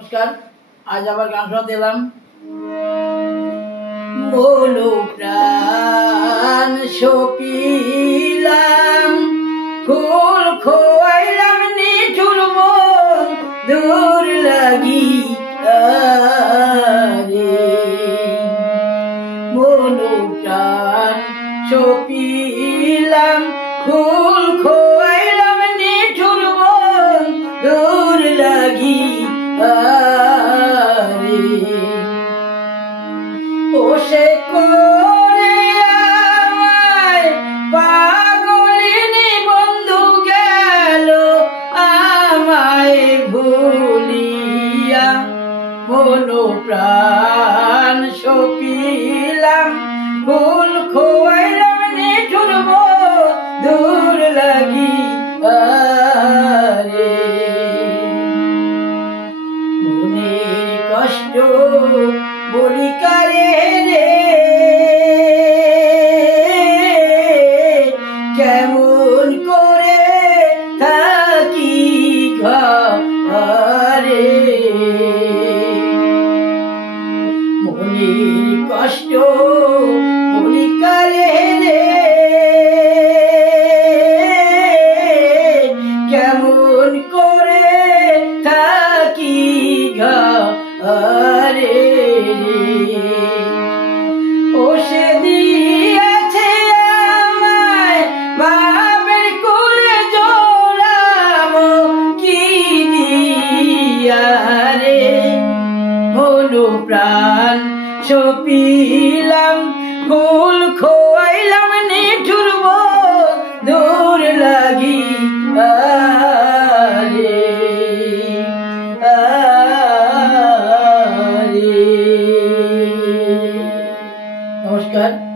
নমস্কার। আজ আবার গান শোনাতে এলাম। মনো প্রাণ সপিলাম, ফুল খোয়াইলাম নিঠুর মন দূর লাগি রে। মনো প্রাণ সপিলাম, ফুল খোয়াইলাম নিঠুর মন দূর লাগি ওসে করে আমায় পাগলিনী বন্ধু গেল আমায় ভুলিয়া। মনো প্রাণ সপিলাম, ফুল খোয়াইলাম নিঠুর মন দূর লাগি কষ্ট বলি কারে রে, কেমন করে থাকি ঘরে। মনের কষ্ট বলি কারে রে, কেমন করে থাকি ঘরে। ও সে দিয়েছে আমায় বাবের কুলে জোড়াবো কি দিয়া রে। মনো প্রাণ সপিলাম, ফুল খোয়াইলাম নিঠুর মন দূর লাগি নমস্কার।